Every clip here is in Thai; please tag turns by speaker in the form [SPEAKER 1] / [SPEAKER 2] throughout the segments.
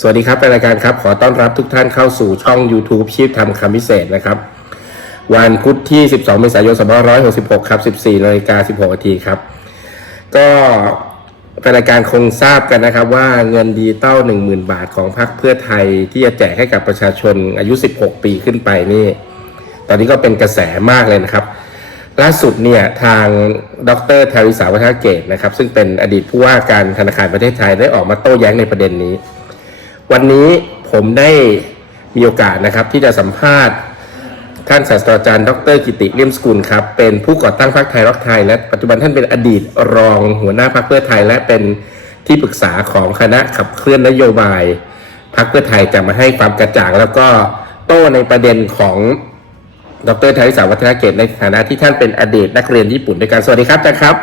[SPEAKER 1] สวัสดีครับรายการครับ ขอต้อนรับทุกท่านเข้าสู่ช่อง YouTube ชีพทำคำพิเศษนะครับ วันพุธที่ 12 เมษายน 2566 ครับ 14นาฬิกา16นาทีครับ ก็แฟนรายการคงทราบกันนะครับว่าเงินดิจิตอล10,000 บาทของพรรคเพื่อไทยที่จะแจกให้กับประชาชนอายุ 16 ปีขึ้นไปนี่ ตอนนี้ก็เป็นกระแสมากเลยนะครับ ล่าสุดเนี่ยทางดรทาริสาวัฒนเกตนะครับ ซึ่งเป็นอดีตผู้ว่าการธนาคารประเทศไทยได้ออกมาโต้แย้งในประเด็นนี้ วันนี้ผมได้มีโอกาสนะครับที่จะสัมภาษณ์ท่านศาสตราจารย์ดรกิติเลี่ยมสกุลครับ เป็นผู้ก่อตั้งพรรคไทยรักไทย และปัจจุบันท่านเป็นอดีตรองหัวหน้าพรรคเพื่อไทย และเป็นที่ปรึกษาของคณะขับเคลื่อนนโยบายพรรคเพื่อไทยจะมาให้ความกระจ่าง แล้วก็โต้ในประเด็นของดรไทาริสาวัฒนเกตในฐานะที่ท่านเป็นอดีตนักเรียนญี่ปุ่นด้วยกันสวัสดีครับอาจารย์ครับ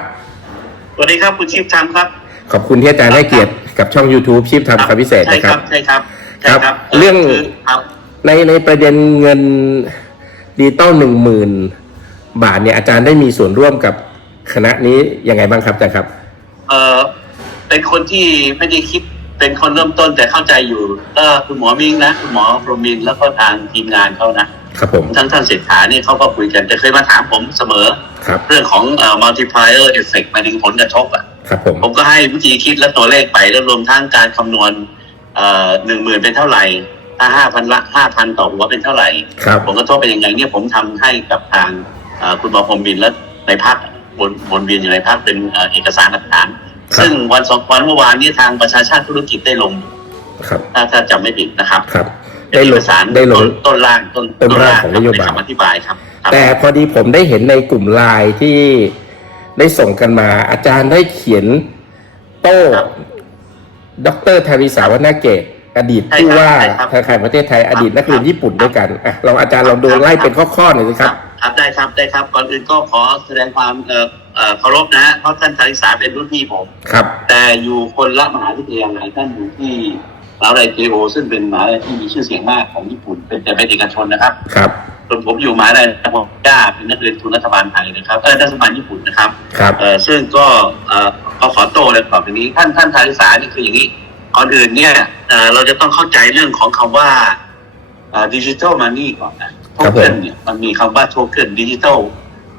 [SPEAKER 2] สวัสดีครับคุณชีพทำครับ
[SPEAKER 1] ขอบคุณที่อาจารย์ให้เกียรติกับช่อง YouTube ชีพทำคำพิเศษ
[SPEAKER 2] ใช่
[SPEAKER 1] นะค
[SPEAKER 2] ค
[SPEAKER 1] รั
[SPEAKER 2] รับบใช่ครับใช่
[SPEAKER 1] ครับ เรื่อง
[SPEAKER 2] คือครับ
[SPEAKER 1] ในในประเด็นเงินดิจิตอลหนึ่งหมื่นบาทเนี่ยอาจารย์ได้มีส่วนร่วมกับคณะนี้ยังไงบ้างครับอาจารย์ครับ
[SPEAKER 2] เออเป็นคนที่ไม่ได้คิดเป็นคนเริ่มต้นแต่เข้าใจอยู่ ก็คุณหมอมิงนะ คุณหมอโปรมินแล้วก็ทางทีมงานเขานะครับ
[SPEAKER 1] ผม
[SPEAKER 2] ทั้งท่านเศรษฐาเนี่ยเขาก็คุยกันแต่เคยมาถามผมเสมอ
[SPEAKER 1] ครับ
[SPEAKER 2] เรื่องของเอ่อ multiplier effect หมายถึงผลกระทบอะ
[SPEAKER 1] ครับผม
[SPEAKER 2] ผมก็ให้วิธีคิดและตัวเลขไปแล้วรวมทั้งการคำนวณเอ่อหนึ่งหมื่นเป็นเท่าไหร่ถ้าห้าพันละห้าพันต่อหัวเป็นเท่าไหร่
[SPEAKER 1] ครับ
[SPEAKER 2] ผลกระทบเป็นยังไงเนี่ยผมทำให้กับทางเอ่อคุณหมอพรหมบินและในพักวนวนเวียนอยู่ในพักเป็นเอ่อเอกสารหลักฐาน
[SPEAKER 1] ครับ
[SPEAKER 2] ซึ่งวันสองวันเมื่อวานนี้ทางประชาชาติธุรกิจได้ลง
[SPEAKER 1] ครับ
[SPEAKER 2] ถ้าถ้าจำไม่ผิดนะครับ
[SPEAKER 1] ครับ
[SPEAKER 2] เป็น
[SPEAKER 1] ได้
[SPEAKER 2] เอ
[SPEAKER 1] ล
[SPEAKER 2] ก
[SPEAKER 1] ง
[SPEAKER 2] สาร
[SPEAKER 1] ได้ลง
[SPEAKER 2] ต้นต้นล่างต้น
[SPEAKER 1] ต้นร่างของนโยบาย
[SPEAKER 2] ในคำอธิบายครับครับ
[SPEAKER 1] แต่พอดีผมได้เห็นในกลุ่มไลน์ที่ ได้ส่งกันมา อาจารย์ได้เขียนโต้ดรทาริสาวัฒนเกต อดีตผู้ว่าธนาคารประเทศไทยอดีตนักเรียนญี่ปุ่นด้วยกันอะลองอาจารย์ลองดูไล่เป็นข้อๆหน่อยสิ
[SPEAKER 2] ค
[SPEAKER 1] ค
[SPEAKER 2] รั
[SPEAKER 1] รั
[SPEAKER 2] บบครับได้ครับได้ครับก่อนอื่นก็ขอแสดงความเอ่อเอ่อเคารพนะฮะเพราะท่านธาริสาเป็นรุ่นพี่ผม
[SPEAKER 1] ครับ
[SPEAKER 2] แต่อยู่คนละมหาวิทยาลัยท่านอยู่ที่มหาวิทยาลัยเกโอซึ่งเป็นมหาวิทยาลัยที่มีชื่อเสียงมากของญี่ปุ่น เป็นแต่เป็นเอกชนนะครับ
[SPEAKER 1] ครับ
[SPEAKER 2] ส่วนผมอยู่มหาวิทยาลัยนโมย่าเป็นนักเรียนทุนรัฐบาลไทยนะครับเออรัฐบาลญี่ปุ่นนะครับ
[SPEAKER 1] ครับ
[SPEAKER 2] เออซึ่งก็เออก็ขอโตเลยต่อไปนี้ท่านท่านทาริสานี่คืออย่างนี้ก่อนอื่นเนี่ยเออเราจะต้องเข้าใจเรื่องของคำว่าดิจิทัลมานี่ก่อนนะโท
[SPEAKER 1] ครับผม
[SPEAKER 2] เค็นเนี่ยมันมีคำว่าโทเค็นดิจิทัล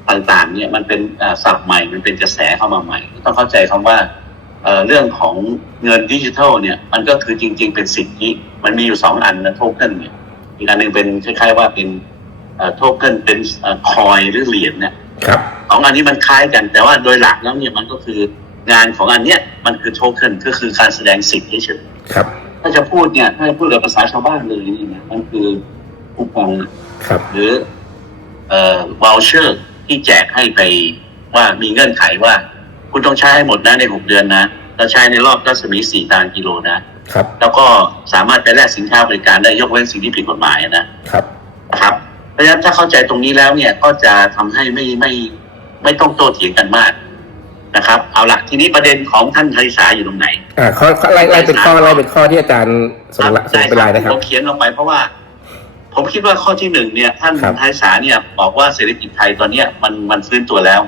[SPEAKER 2] ต่างๆ เนี่ยมันเป็นเอ่อศัพท์ใหม่มันเป็นกระแสเข้ามาใหม่ ต้องเข้าใจคำว่าเอ่อเรื่องของเงินดิจิทัลเนี่ยมันก็คือจริง ๆ เป็นสิทธิมันมีอยู่สองอันนะโทเค็นเนี่ยอีกอันหนึ่งเป็นคล้ายๆว่าเป็น โทเค็นเป็นคอยหรือเหรียญเนี่ย
[SPEAKER 1] ครับ
[SPEAKER 2] สองอันนี้มันคล้ายกัน แต่ว่าโดยหลักแล้วเนี่ยมันก็คืองานของอันเนี้ยมันคือโทเค็นก็คือการแสดงสิทธิ์เฉย
[SPEAKER 1] ครับ
[SPEAKER 2] ๆถ้าจะพูดเนี่ยถ้าจะพูดแบบภาษาชาวบ้านเลยเนี่ยมันคือคูปอง
[SPEAKER 1] ครับ
[SPEAKER 2] หรือเอ่อวอลเชอร์ที่แจกให้ไปว่ามีเงื่อนไขว่า คุณต้องใช้ให้หมดนะในหกเดือนนะแล้วใช้ในรอบรัศมีสี่ตารางกิโลนะ
[SPEAKER 1] ครับ
[SPEAKER 2] แล้วก็สามารถไปแลกสินค้าบริการได้ยกเว้นสิ่งที่ผิดกฎหมายนะครับนะครับ เพราะฉะนั้นถ้าเข้าใจตรงนี้แล้วเนี่ยก็จะทำให้ไม่ไม่ไม่ต้องโต้เถียงกันมากนะครับ เอาละทีนี้ประเด็นของท่านไทยสาอยู่ตรงไหน
[SPEAKER 1] อ่าข้อข้อไล่ไล่เป็นข้อไล่เป็นข้อที่อาจารย์ส่งละส่งไปไลน์นะครับ
[SPEAKER 2] ผมเขียนลงไปเพราะว่า ผมคิดว่าข้อที่หนึ่งเนี่ย ท่าน
[SPEAKER 1] ครับ
[SPEAKER 2] ไทยสาเนี่ย บอกว่าเศรษฐกิจไทยตอนเนี้ยมันมันฟื้นตัวแล้ว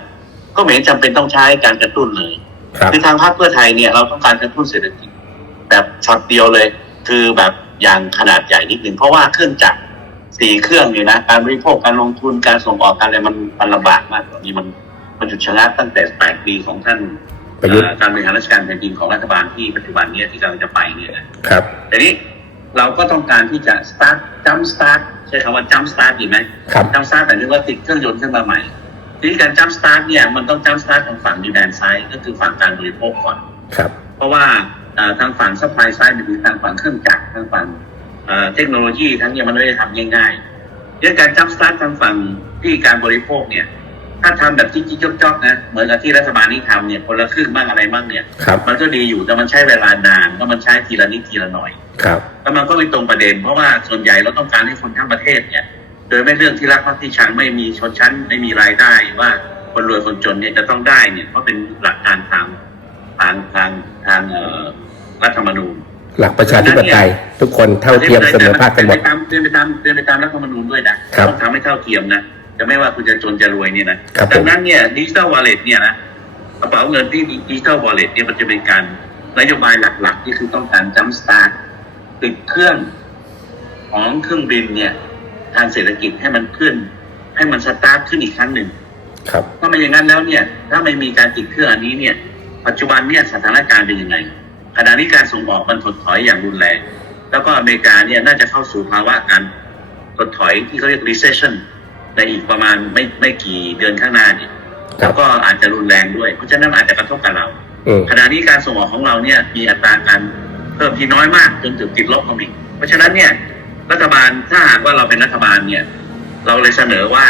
[SPEAKER 2] ก็ไม่เห็นจำเป็นต้องใช้การกระตุ้นเลย
[SPEAKER 1] ครับ
[SPEAKER 2] คือทางพรรคเพื่อไทยเนี่ยเราต้องการกระตุ้นเศรษฐกิจแบบช็อตเดียวเลย คือแบบอย่างขนาดใหญ่นิดหนึ่งเพราะว่าเครื่องจักร สี่เครื่องเนี่ยนะการบริโภคการลงทุนการส่งออกการอะไรมันมันลำบากมากตอนนี้มันมันหยุดชะงักตั้งแต่แปดปีของท่าน
[SPEAKER 1] ประยุทธ์
[SPEAKER 2] เอ่อการบริหารราชการแผ่นดินของรัฐบาลที่ปัจจุบันเนี้ที่กำลังจะไปเนี่ยนะครับแต่นี้เราก็ต้องการที่จะ start jump start ใช้คำว่า jump start ดีไหม
[SPEAKER 1] ครับ
[SPEAKER 2] jump start หมายถึงว่าติดเครื่องยนต์ขึ้นมาใหม่ทีนี้การ jump start เนี่ยมันต้อง jump start ของฝั่ง demand side ก็คือฝั่งการบริโภคก่อน
[SPEAKER 1] ครับ
[SPEAKER 2] เพราะว่าเอ่อทางฝั่ง supply side หรือทางฝั่งเครื่องจักรทางฝั่ง เอ่อเทคโนโลยีทั้งเนี้มันไม่ได้ทำง่ายๆเรื่องการ jump start ทางฝั่งที่การบริโภคเนี่ยถ้าทำแบบจิ๊กจิ๊กจ๊อกๆนะเหมือนกับที่รัฐบาลนี่ทำเนี่ยคนละครึ่งบ้างอะไรบ้างเนี่ย
[SPEAKER 1] ครับ
[SPEAKER 2] มันก็ดีอยู่แต่มันใช้เวลานานก็มันใช้ทีละนิดทีละหน่อย
[SPEAKER 1] ครับ
[SPEAKER 2] แล้วมันก็ไม่ตรงประเด็น เพราะว่าส่วนใหญ่เราต้องการให้คนทั้งประเทศเนี่ย โดยไม่เรื่องที่รักมักที่ชังไม่มีชนชั้นไม่มีรายได้ว่าคนรวยคนจนเนี่ยจะต้องได้เนี่ยเพราะเป็นหลักการทางทางทางทางเอ่อรัฐธรรมนูญ
[SPEAKER 1] หลักประชาธิปไตย ทุกคนเท่าเทียมเสมอภาคกันหมด
[SPEAKER 2] เดินไปตามเดินไปตามเดินไปตามรัฐธรรมนูญด้วยนะครับต้องทำให้เท่าเทียมนะจะไม่ว่าคุณจะจนจะรวยเนี่ยนะครับ
[SPEAKER 1] ผม
[SPEAKER 2] ดังนั้นเนี่ยดิจิทัลวอลเล็ตเนี่ยนะกระเป๋าเงินที่ดิจิทัลวอลเล็ตเนี่ยมันจะเป็นการนโยบายหลักๆ ที่คือต้องการจัมสตาร์ทคือรื่องของเครื่องบินเนี่ย ทางเศรษฐกิจให้มันขึ้น ให้มันสตาร์ทขึ้นอีกครั้งหนึ่ง
[SPEAKER 1] ครับ
[SPEAKER 2] ถ้าไม่อย่างนั้นแล้วเนี่ย ถ้าไม่มีการติดเครื่องอันนี้เนี่ย ปัจจุบันเนี่ยสถานการณ์เป็นยังไง ขณะนี้การส่งออกมันถดถอยอย่างรุนแรง แล้วก็อเมริกาเนี่ยน่าจะเข้าสู่ภาวะการถดถอยที่เขาเรียก recession ในอีกประมาณไม่ไม่กี่เดือนข้างหน้าเนี่ย
[SPEAKER 1] ครั
[SPEAKER 2] แล้
[SPEAKER 1] บ
[SPEAKER 2] วก็อาจจะรุนแรงด้วย เพราะฉะนั้นอาจจะกระทบกับเรา
[SPEAKER 1] อืม
[SPEAKER 2] ขณะนี้การส่งออกของเราเนี่ยมีอัตราการเพิ่มที่น้อยมากจนถึงติดลบเข้ามาอีกเพราะฉะนั้นเนี่ยรัฐบาลถ้าหากว่าเราเป็นรัฐบาลเนี่ย เราเลยเสนอว่า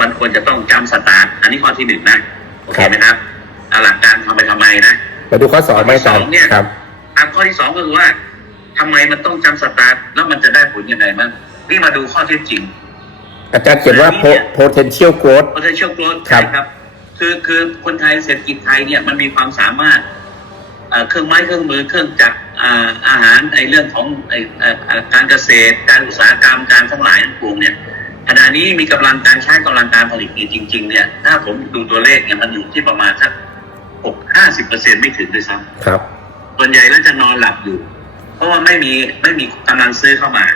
[SPEAKER 2] มันควรจะต้องจำสตาร์ทอันนี้ข้อที่หนึ่งนะโอเคไหมครับเอาหลักการทำไปทำไมนะ
[SPEAKER 1] มาดูข้อสองไหมอาจารย์
[SPEAKER 2] ข้อที่สองเนี่ย
[SPEAKER 1] ครับ
[SPEAKER 2] อันข้อที่สองก็คือว่าทำไมมันต้องจำสตาร์ทแล้วมันจะได้ผลยังไงบ้างนี่มาดูข้อเท็จจริง
[SPEAKER 1] อาจารย์เขียนว่า po- potential growth
[SPEAKER 2] potential growth
[SPEAKER 1] ครั
[SPEAKER 2] ใช่
[SPEAKER 1] บ
[SPEAKER 2] ครับ คือคือคนไทยเศรษฐกิจไทยเนี่ยมันมีความสามารถเอ่อเครื่องไม้เครื่องมือเครื่องจักรอ่าอาหารไอ้เรื่องของไอ้เอ่อเอ่อการเกษตร การอุตสาหกรรมการทั้งหลายทั้งปวงเนี่ยขณะนี้มีกำลังการใช้กำลังการผลิตเนี่ยจริง ๆ เนี่ย ถ้าผมดูตัวเลขเนี่ยมันอยู่ที่ประมาณสัก หกห้าสิบเปอร์เซ็นไม่ถึงด้วยซ้ำ
[SPEAKER 1] ครับ
[SPEAKER 2] ส่วนใหญ่แล้วจะนอนหลับอยู่ เพราะว่าไม่มีไม่มีกำลังซื้อเข้ามา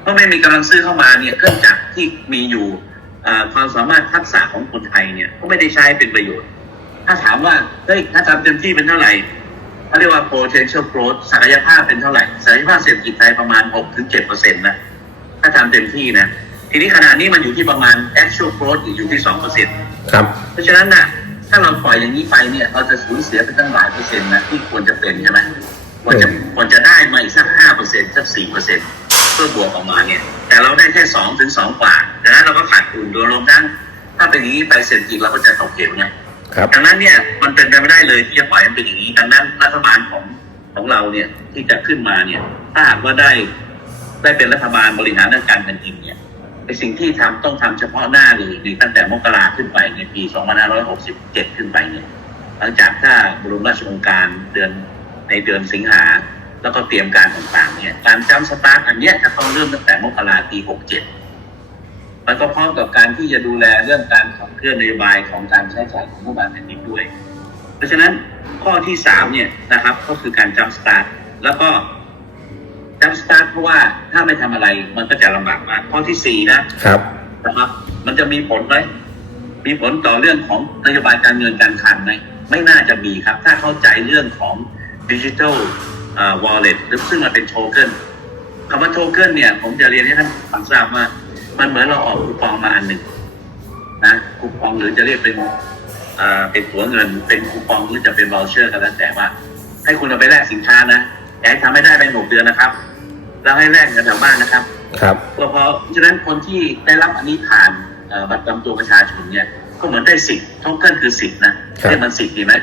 [SPEAKER 2] เพราะไม่มีกำลังซื้อเข้ามาเนี่ยเครื่องจักรที่มีอยู่อ่าความสามารถทักษะของคนไทยเนี่ยก็ไม่ได้ใช้เป็นประโยชน์ ถ้าถามว่าเฮ้ยถ้าทำเต็มที่เป็นเท่าไหร่เขาเรียกว่า potential growth ศักยภาพเป็นเท่าไหร่ศักยภาพเศรษฐกิจไทยประมาณ6ถึง7เปอร์เซ็นต์นะถ้าทำเต็มที่นะทีนี้ขณะนี้มันอยู่ที่ประมาณ actual growth อยู่ที่2เปอร์เซ็นต์
[SPEAKER 1] ครับ
[SPEAKER 2] เพราะฉะนั้นน่ะ ถ้าเราปล่อยอย่างนี้ไปเนี่ยเราจะสูญเสียไปตั้งหลายเปอร์เซ็นต์นะที่ควรจะเป็นใช่ไหมควรจะควรจะได้มาอีกสักห้าเปอร์เซ็นต์สักสี่เปอร์เซ็นต์เพื่อบวกออกมาเนี่ย แต่เราได้แค่สองถึงสองกว่าดังนั้นเราก็ขาดทุนโดยรวมทั้งถ้าเป็นอย่างนี้ไปเศรษฐกิจเราก็จะตกเหวเนี่ย
[SPEAKER 1] ครับ
[SPEAKER 2] ดังนั้นเนี่ยมันเป็นไปไม่ได้เลยที่จะปล่อยมันเป็นอย่างนี้ดังนั้นรัฐบาลของของเราเนี่ยที่จะขึ้นมาเนี่ยถ้าหากว่าได้ได้เป็นรัฐบาลบริหารด้านการแผ่นดินเนี่ย ในสิ่งที่ทำต้องทำเฉพาะหน้าเลยในตั้งแต่มกราขึ้นไปในปี 2567 ขึ้นไปเนี่ยหลังจากถ้าบรมราชองการเดือนในเดือนสิงหา แล้วก็เตรียมการต่างๆเนี่ยการจำสตาร์ทอันเนี้ยจะต้องเริ่มตั้งแต่มกราปี 67 มันก็พร้อมกับการที่จะดูแลเรื่องการขับเคลื่อนนโยบายของการใช้จ่ายของรัฐบาลแผ่นดินด้วย เพราะฉะนั้นข้อที่สามเนี่ยนะครับก็คือการจำสตาร์ทแล้วก็ จำสตาร์ทเพราะว่าถ้าไม่ทำอะไรมันก็จะลำบากมากข้อที่สี่นะ
[SPEAKER 1] ครับ
[SPEAKER 2] นะครับ มันจะมีผลไหมมีผลต่อเรื่องของนโยบายการเงินการคลังไหมไม่น่าจะมีครับ ถ้าเข้าใจเรื่องของดิจิทัลวอลเล็ตซึ่งมันเป็นโทเค็นคำว่าโทเค็นเนี่ย ผมจะเรียนให้ท่านฟังทราบว่า มันเหมือนเราออกคูปองมาอันหนึ่งนะคูปองหรือจะเรียกเป็นอ่าเป็นตั๋วเงิน เป็นคูปองหรือจะเป็น v อ u เชอร์ก็แล้วแต่ว่า ให้คุณเอาไปแลกสินค้านะอย่าให้ทำไม่ได้ไปหกเดือนนะครับ แล้วให้แลกเงินแถวบ้านนะครับ
[SPEAKER 1] ครับ
[SPEAKER 2] เพราะเพราะฉะนั้นคนที่ได้รับอันนี้ผ่านเอ่อบัตรประจำตัวประชาชนเนี่ยก็เหมือนได้สิทธิ์โทเค็นคือสิทธิ์นะครับเรียกมันสิทธิ์ดีไหม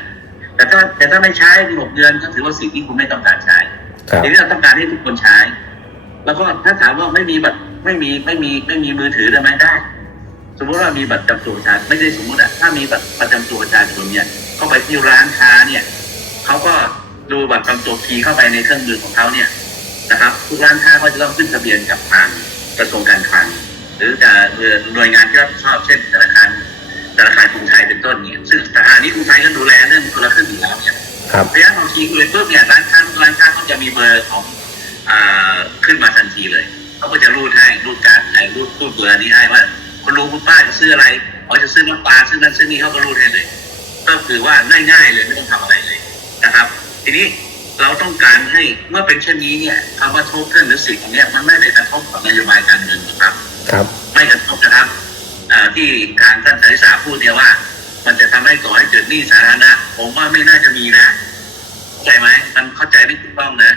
[SPEAKER 2] แต่ถ้าแต่ถ้าไม่ใช้ในหกเดือนก็ถือว่าสิทธิ์ที่คุณไม่ต้องการใช้
[SPEAKER 1] ครับ
[SPEAKER 2] ทีนี้เราต้องการให้ทุกคนใช้ แล้วก็ถ้าถามว่าไม่มีบัตรไม่มีไม่มีไม่มีมือถือได้ไหมได้ สมมติว่ามีบัตรประจำตัวประชาชนไม่ได้สมมติอะถ้ามีบัตรประจำตัวประชาชนเนี่ยเข้าไปที่ร้านค้าเนี่ยเขาก็ดูบัตรประจำตัวคีย์เข้าไปในเครื่องมือของเขาเนี่ย นะครับทุกร้านค้าก็จะต้องขึ้นทะเบียนกับทางกระทรวงการคลัง หรือจะหน่วยงานที่รับผิดชอบเช่นธนาคารธนาคารกรุงไทยเป็นต้นเนี่ยซึ่งธนาคารนี้กรุงไทยก็ดูแลเรื่องคนละครึ่งอยู่แล้วเนี่ย
[SPEAKER 1] ครับ
[SPEAKER 2] ระยะบางทีเลยปุ๊บเนี่ยร้านค้าร้านค้าก็จะมีเบอร์ของอ่าขึ้นมาทันทีเลยเขาก็จะรูดให้รูดการดให้รูดรูดเบอร์นี้ให้ว่าคุณลุงคุณป้าจะซื้ออะไรอ๋อจะซื้อน้ำปลาซื้อนั่นซื้อนี่เขาก็รูดให้เลย ก็คือว่าง่ายๆเลยไม่ต้องทำอะไรเลยนะครับ ทีนี้ เราต้องการให้เมื่อเป็นเช่นนี้เนี่ยคำว่าโทเค็นหรือสิทธิ์ตรงเนี้ยมันไม่ได้กระทบกับนโยบายการเงินนะครับ
[SPEAKER 1] ครับ
[SPEAKER 2] ไม่กระทบนะครับอ่าที่ทางท่านสาริสาพูดเนี่ยว่า มันจะทำให้ก่อให้เกิดหนี้สาธารณะผมว่าไม่น่าจะมีนะเข้าใจไหมมันเข้าใจไม่ถูกต้องนะ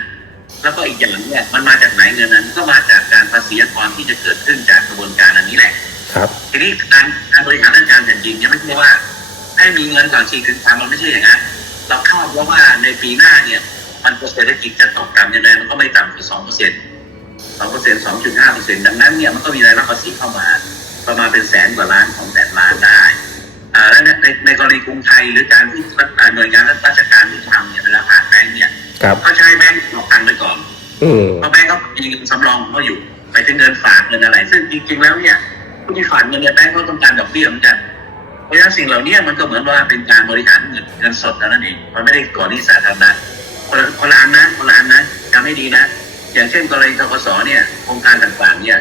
[SPEAKER 2] แล้วก็อีกอย่างเนี่ยมันมาจากไหนเงินนั้นก็มาจากการภาษีอากรที่จะเกิดขึ้นจากกระบวนการอันนี้แหละ
[SPEAKER 1] ครับ
[SPEAKER 2] ทีนี้การการบริหารราชการแผ่นดินเนี่ยไม่ใช่ว่า ให้มีเงินก่อนสี่ถึงสามมันไม่ใช่อย่างนั้นเราคาดว่าในปีหน้าเนี่ย มันเศรษฐกิจจะตกต่ำยังไงมันก็ไม่ต่ำกว่าสองเปอร์เซ็นต์สองเปอร์เซ็นต์สองจุดห้าเปอร์เซ็นต์ดังนั้นเนี่ยมันก็มีรายรับภาษีเข้ามาประมาณเป็นแสนกว่าล้านของแสนล้านได้อ่าและในในในกรณีกรุงไทยหรือการที่อ่าหน่วยงานราชการที่ทำเนี่ยเวลาผ่านแบงก์เนี่ย
[SPEAKER 1] ครับ
[SPEAKER 2] เขาใช้แบงก์หลอกตังค์ไปก่อน
[SPEAKER 1] อืม
[SPEAKER 2] เพราะแบงก์เขามีเงินสำรองของเขาอยู่ไปถึงเงินฝากเงินอะไร ซึ่งจริงๆแล้วเนี่ยผู้ที่ฝากเงินเนี่ยแบงก์เขาต้องการดอกเบี้ยเหมือนกันเพราะฉะนั้นสิ่งเหล่านี้มันก็เหมือนว่าเป็นการบริหารเงินเงินสดเท่านั้นเองมันไม่ได้ก่อหนี้สาธารณะ คนละคนละอันนะคนละอันนะจำให้ดีนะจอย่างเช่นกรณีทกสเนี่ยโครงการต่างๆเนี่ย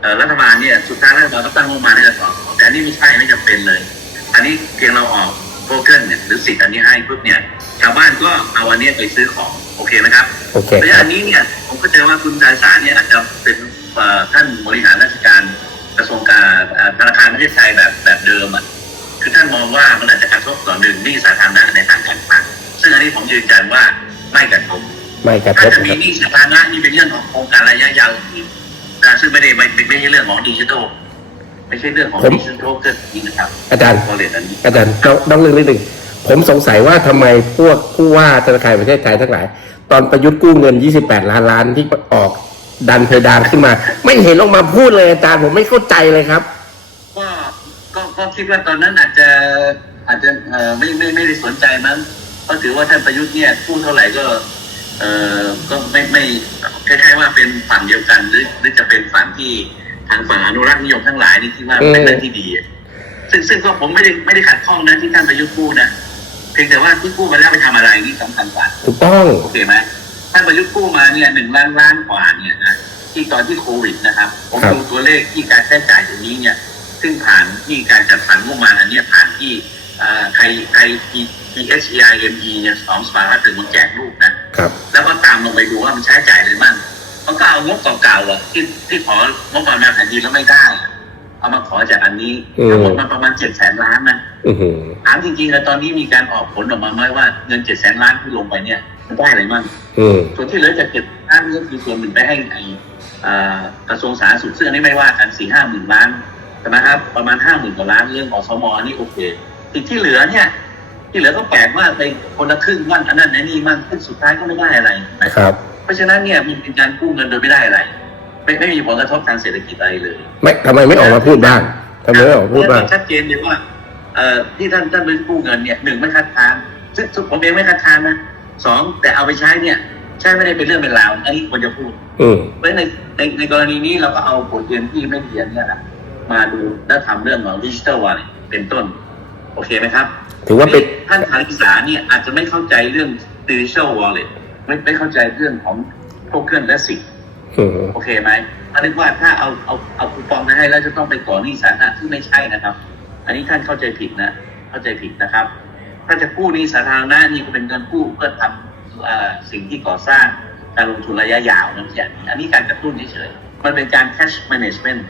[SPEAKER 2] เอ่อรัฐบาลเนี่ยสุดท้ายรัฐบาลก็ตั้งงบประมาณให้กับสสแต่อันนี้ไม่ใช่ไม่จำเป็นเลย อันนี้เพียงเราออกโทเค็นเนี่ยหรือสิทธิ์อันนี้ให้ปุ๊บเนี่ยชาวบ้านก็เอาอันเนี้ยไปซื้อของโอเคไหมครับ
[SPEAKER 1] โอเค
[SPEAKER 2] เพราะฉะ
[SPEAKER 1] ค
[SPEAKER 2] นั้น
[SPEAKER 1] รับ
[SPEAKER 2] อันนี้เนี่ยผมก็เจอว่าคุณดาสารเนี่ยอาจจะเป็นเอ่อท่านบริหารราชการกระทรวงการเอ่อธนาคารประเทศไทยแบบแบบเดิมอะคือท่านมองว่ามันอาจจะกระทบต่อหนึ่งหนี้สาธารณะในทางการคลังซึ่งอันนี้ผมยืนยันว่า ไม่กระทบ
[SPEAKER 1] ไม่กระท
[SPEAKER 2] ถ้า
[SPEAKER 1] บ
[SPEAKER 2] จะ
[SPEAKER 1] นะ
[SPEAKER 2] มี
[SPEAKER 1] ครับ
[SPEAKER 2] หนี้สาธารณะนี่เป็นเรื่องของโครงการระยะยาวอื่นนะซึ่งไม่ได้ไม่ไม่ไม่ใช่เรื่องของดิจิทัลไม่ใช่เรื่องของดิจิทัลเกิดนี้นะครับ
[SPEAKER 1] อาจารย์
[SPEAKER 2] โมเลตอันนี้
[SPEAKER 1] อาจารย์ต้องต้องเรื่องนิดหนึ่งผมสงสัยว่าทำไมพวกผู้ว่าธนาคารแห่งประเทศไทยทั้งหลาย ตอนประยุทธ์กู้เงิน 28 ล้านล้านที่ออกดันเพดานขึ้นมา ไม่เห็นออกมาพูดเลยอาจารย์ผมไม่เข้าใจเลยครับ
[SPEAKER 2] ก็ก็ก็คิดว่าตอนนั้นอาจจะอาจจะเอ่อไม่ไม่ไม่ได้สนใจมั้ง เพราะถือว่าท่านประยุทธ์เนี่ยพูดเท่าไหร่ก็ เอ่อก็ไม่ไม่คล้ายๆว่าเป็นฝั่งเดียวกันหรือหรือจะเป็นฝั่งที่ทางฝั่งอนุรักษ์นิยมทั้งหลายนี่คิดว่าเป็นเรื่องที่ดีอะซึ่งซึ่งก็ผมไม่ได้ไม่ได้ขัดข้องนะที่ท่านประยุทธ์พูดนะเพียงแต่ว่าที่พูดไปแล้วไปทำอะไรนี่สำคัญกว่า
[SPEAKER 1] ถูกต้อง
[SPEAKER 2] โอเคไหมท่านประยุทธ์กู้มาเนี่ยหนึ่งล้านล้านกว่าเนี่ยนะที่ตอนที่โควิดนะครับผม
[SPEAKER 1] ครับ
[SPEAKER 2] ดูตัวเลขที่การใช้จ่ายตรงนี้เนี่ย ซึ่งผ่านที่การจัดสรรงบประมาณอันเนี้ยผ่านที่ เอ่อไทยไทย P H E I M E เนี่ยสองสภาพัฒน์ถึงมันแจกลูกนะ
[SPEAKER 1] ครับ
[SPEAKER 2] แล้วก็ตามลงไปดูว่ามันใช้จ่ายอะไรบ้างเขาก็เอางบเก่าๆอะที่ที่ของบประมาณแผ่นดินแล้วไม่ได้อะเอามาขอจากอันนี้
[SPEAKER 1] อืม
[SPEAKER 2] ทั้งหมดมันประมาณเจ็ดแสนล้านนะ
[SPEAKER 1] อือหือ
[SPEAKER 2] ถามจริงๆแล้วตอนนี้มีการออกผลออกมาไหมว่าเงินเจ็ดแสนล้านที่ลงไปเนี่ยมันได้อะไรบ้าง
[SPEAKER 1] อืม
[SPEAKER 2] ส่วนที่เหลือจากเจ็ดล้านก็คือส่วนหนึ่งไปให้ไอ้เอ่อกระทรวงสาธารณสุขซึ่งอันนี้ไม่ว่ากันสี่ห้าหมื่นล้านใช่ไหมครับประมาณห้าหมื่นกว่าล้านเรื่องอสมอันนี้โอเค สิ่งที่เหลือเนี่ย ที่เหลือก็แปลกมากไปคนละครึ่งบ้างอันนั้นอันนี้บ้างซึ่งสุดท้ายก็ไม่ได้อะไรนะ
[SPEAKER 1] ครับ
[SPEAKER 2] เพราะฉะนั้นเนี่ยมันเป็นการกู้เงินโดยไม่ได้อะไร ไม่ไม่มีผลกระทบทางเศรษฐกิจอะไรเลย
[SPEAKER 1] ไม่ทำไมไม่ออกมาพูดบ้างทำไมไม่ออกมาพูดบ้าง
[SPEAKER 2] ชัดเจนเลยว่าเอ่อที่ท่านท่านไปกู้เงินเนี่ยหนึ่งไม่คัดค้านซึ่งซึ่งผมเองไม่คัดค้านนะสองแต่เอาไปใช้เนี่ยใช้ไม่ได้เป็นเรื่องเป็นราวอันนี้ควรจะพูด
[SPEAKER 1] อืม
[SPEAKER 2] เพราะฉะนั้นในในในกรณีนี้เราก็เอาบทเรียนที่ไม่เรียนเนี่ยนะมาดูและทำเรื่องของดิจิทัลวอลเล็ตเป็นต้น โอเคไหมครับ
[SPEAKER 1] ถือว่าเป็น
[SPEAKER 2] ท่านคาริสาเนี่ยอาจจะไม่เข้าใจเรื่องดิจิทัลวอลเล็ตไม่ไม่เข้าใจเรื่องของโทเค็นและสิทธิ์
[SPEAKER 1] อืม
[SPEAKER 2] โอเคไหมอันนึกว่าถ้าเอาเอาเอาคูปองไปให้แล้วจะต้องไปก่อหนี้สาธารณะที่งไม่ใช่นะครับ อันนี้ท่านเข้าใจผิดนะ เข้าใจผิดนะครับ ถ้าจะกู้หนี้สาธารณะนี่ก็เป็นเงินกู้เพื่อทำเอ่อสิ่งที่ก่อสร้างการลงทุนระยะยาวนะไม่ใช่อันนี้อันนี้การกระตุ้นเฉยๆมันเป็นการ cash management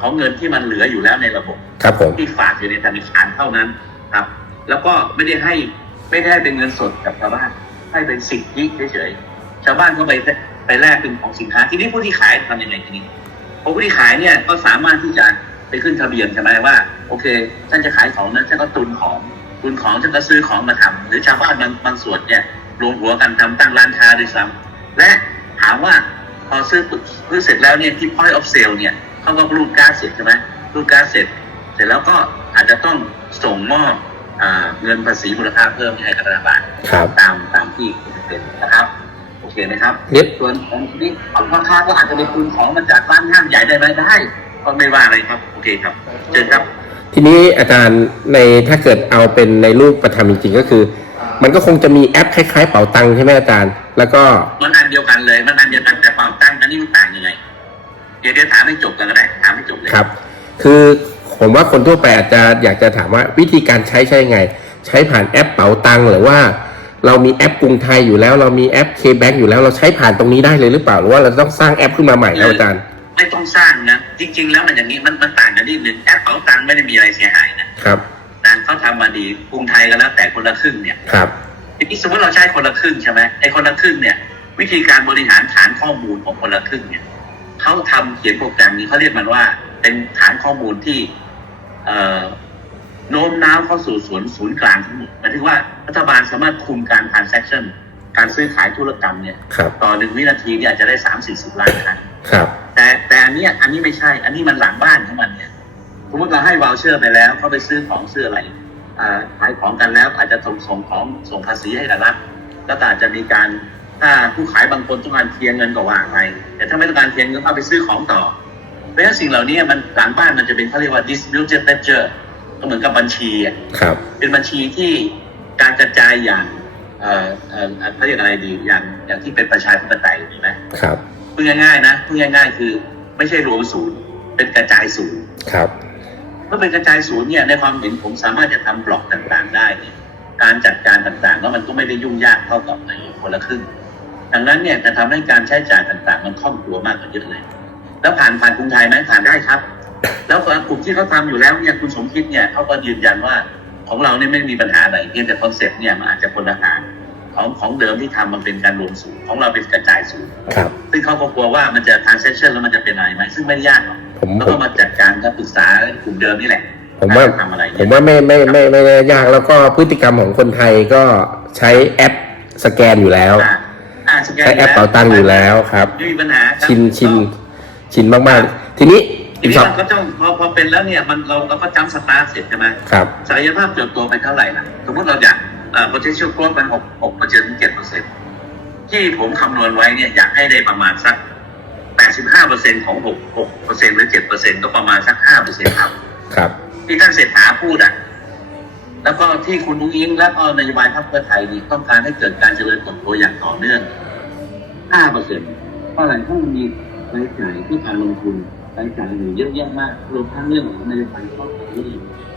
[SPEAKER 2] ของเงินที่มันเหลืออยู่แล้วในระบบ
[SPEAKER 1] ครับผม
[SPEAKER 2] ที่ฝากอยู่ในธนาคารเท่านั้นครับ แล้วก็ไม่ได้ให้ไม่ได้ให้เป็นเงินสดกับชาวบ้านให้เป็นสิทธิเฉยๆชาวบ้านก็ไปไปแลกเป็นของสินค้าทีนี้ผู้ที่ขายทำยังไงทีนี้ผู้ที่ขายเนี่ยก็สามารถที่จะไปขึ้นทะเบียนใช่ไหมว่า โอเคฉันจะขายของนั้นฉันก็ตุนของตุนของฉันก็ซื้อของมาทำหรือชาวบ้านบางบางส่วนเนี่ยรวมหัวกันทำตั้งร้านค้าด้วยซ้ำและถามว่าพอซื้อซื้อเสร็จแล้วเนี่ยที่ point of sale เนี่ย เขาก็รูดการ์ดเสร็จใช่ไหมรูดการ์ดเสร็จ เสร็จแล้วก็อาจจะต้องส่งมอบอาเงินภาษีมูลค่าเพิ่มให้กับรัฐบาล
[SPEAKER 1] ครับ
[SPEAKER 2] ตามตามที่เป็นนะครับโอเคไหมครับ
[SPEAKER 1] นิด
[SPEAKER 2] ส่วนของนี้ของพ่อค้าก็อาจจะไปคืนของมาจากร้านห้างใหญ่ได้ไหมได้ก็ไม่ว่าอะไรครับโอเคครับเชิญครับ
[SPEAKER 1] ทีนี้อาจารย์ในถ้าเกิดเอาเป็นในรูปประธรรมจริงๆก็คือ มันก็คงจะมีแอปคล้ายๆเป๋าตังค์ใช่ไหมอาจารย์ แล้วก็
[SPEAKER 2] มันอันเดียวกันเลยมันอันเดียวกันแต่ความตั้งอันนี้มันต่างยังไง เดี๋ยวเดี๋ยวถามให้จบกันก็ได้ถามให้จบเลย
[SPEAKER 1] ครับ คือผมว่าคนทั่วไปอาจจะอยากจะถามว่าวิธีการใช้ใช้ยังไง ใช้ผ่านแอปเป๋าตังค์หรือว่า เรามีแอปกรุงไทยอยู่แล้ว เรามีแอปเคแบงอยู่แล้วเราใช้ผ่านตรงนี้ได้เลยหรือเปล่าหรือว่าเราต้องสร้างแอปขึ้นมาใหม่ครับอาจารย์
[SPEAKER 2] ไม่ต้องสร้างนะจริง ๆ แล้วมันอย่างนี้มันมันต่างกันนิดนึงแอปเป๋าตังค์ไม่ได้มีอะไรเสียหายนะครับนะเขาทำมาดีกรุงไทยก็แล้วแต่คนละครึ่งเนี่ย
[SPEAKER 1] ครับ
[SPEAKER 2] ทีนี้สมมติเราใช้คนละครึ่งใช่ไหมไอ้คนละครึ่งเนี่ย วิธีการบริหารฐานข้อมูลของคนละครึ่งเนี่ย เขาทำเขียนโปรแกรมนี้เขาเรียกมันว่า เป็นฐานข้อมูลที่ เอ่อโน้มน้าวเข้าสู่ศูนย์ศูนย์กลางทั้งหมดหมายถึงว่ารัฐบาลสามารถคุมการ transaction การซื้อขายธุรกรรมเนี่ย
[SPEAKER 1] ครับ
[SPEAKER 2] ต่อหนึ่งวินาทีเนี่ยอาจจะได้สามสี่สิบล้านครั้ง
[SPEAKER 1] ครับ
[SPEAKER 2] แต่แต่อันเนี้ยอันนี้ไม่ใช่ อันนี้มันหลังบ้านของมันเนี่ยสมมติเราให้วาลเชอร์ไปแล้วเขาไปซื้อของซื้ออะไรอ่าขายของกันแล้วอาจจะส่งส่งของส่งภาษีให้กับรัฐแล้วก็อาจจะมีการ ถ้าผู้ขายบางคนต้องการเคลียร์เงินก็ว่างไปแต่ถ้าไม่ต้องการเคลียร์เงินก็เอาไปซื้อของต่อ เพราะฉะนั้นสิ่งเหล่านี้มันหลังบ้านมันจะเป็นเขาเรียกว่า distributed ledger ก็เหมือนกับบัญชีอะ
[SPEAKER 1] ครับ
[SPEAKER 2] เป็นบัญชีที่การกระจายอย่างเอ่อเอ่อเขาเรียกอะไรดีอย่างอย่างที่เป็นประชาธิปไตยดีไหม
[SPEAKER 1] ครับ
[SPEAKER 2] เพูดง่ายๆนะพูดง่าย ๆ คือไม่ใช่รวมศูนย์ เป็นกระจายศูนย์
[SPEAKER 1] ครับ
[SPEAKER 2] เมื่อเป็นกระจายศูนย์เนี่ยในความเห็นผมสามารถจะทำบล็อกต่างๆ ได้เนี่ยการจัดการต่างๆ แล้วมันก็ไม่ได้ยุ่งยากเท่ากับในคนละครึ่ง ดังนั้นเนี่ยจะทำให้การใช้จ่ายต่างๆ มันคล่องตัวมากกว่าเยอะเลย แล้วผ่านผ่านกรุงไทยไหมผ่านได้ครับ แล้วกลุ่มที่เขาทำอยู่แล้วเนี่ยคุณสมคิดเนี่ยเขาก็ยืนยันว่าของเราเนี่ยไม่มีปัญหาอะไรเพียงแต่คอนเซ็ปต์เนี่ยมันอาจจะคนละทางของของเดิมที่ทำมันเป็นการรวมศูนย์ของเราเป็นกระจายศูนย์
[SPEAKER 1] ครับ
[SPEAKER 2] ซึ่งเขาก็กลัวว่ามันจะ transaction แล้วมันจะเป็นอะไรไหมซึ่งไม่ได้ยากหรอก
[SPEAKER 1] ผม
[SPEAKER 2] แล้ว
[SPEAKER 1] ผ
[SPEAKER 2] ก็
[SPEAKER 1] ม
[SPEAKER 2] มาจัดการกับปรึกษากลุ่มเดิมนี่แหละ
[SPEAKER 1] ผมว่า
[SPEAKER 2] ทำอะไร
[SPEAKER 1] ผ
[SPEAKER 2] เนี่ย
[SPEAKER 1] มว่าไม่ไม่ไม่ไม่ไม่ยากแล้วก็พฤติกรรมของคนไทยก็ใช้แอปสแกนอยู่แล้ว
[SPEAKER 2] อ่าอ่าสแกน
[SPEAKER 1] ใช้แอปเป๋าตังค์อยู่แล้วครับ
[SPEAKER 2] ไม่มีปัญหาครับ
[SPEAKER 1] ชินชินชินมากๆ ทีนี้
[SPEAKER 2] ที
[SPEAKER 1] อีก
[SPEAKER 2] นี้
[SPEAKER 1] สอง
[SPEAKER 2] มันก็ต้องพอพอเป็นแล้วเนี่ยมันเราเราก็จำสตาร์ทเสร็จใช่ไหม
[SPEAKER 1] ครับ
[SPEAKER 2] ศักยภาพเติบโตไปเท่าไหร่ล่ะ สมมติเราอยากเอ่อ potential growth มันหกหกเปอร์เซ็นต์ถึงเจ็ดเปอร์เซ็นต์ที่ผมคำนวณไว้เนี่ยอยากให้ได้ประมาณสักแปดสิบห้าเปอร์เซ็นต์ของหกหกเปอร์เซ็นต์หรือเจ็ดเปอร์เซ็นต์ก็ประมาณสักห้าเปอร์เซ็นต์ครับ
[SPEAKER 1] ครับ
[SPEAKER 2] ที่ท่านเศรษฐาพูดอะ แล้วก็ที่คุณนุ้งอิงและก็นโยบายพรรคเพื่อไทยนี่ต้องการให้เกิดการเจริญเติบโตอย่างต่อเนื่องห้าเปอร์เซ็นต์เพราะอะไรเพราะมันมีรายจ่ายเพื่อการลงทุนรายจ่ายอยู่เยอะแยะมากรวมทั้งเรื่องของนโยบายครอบครัว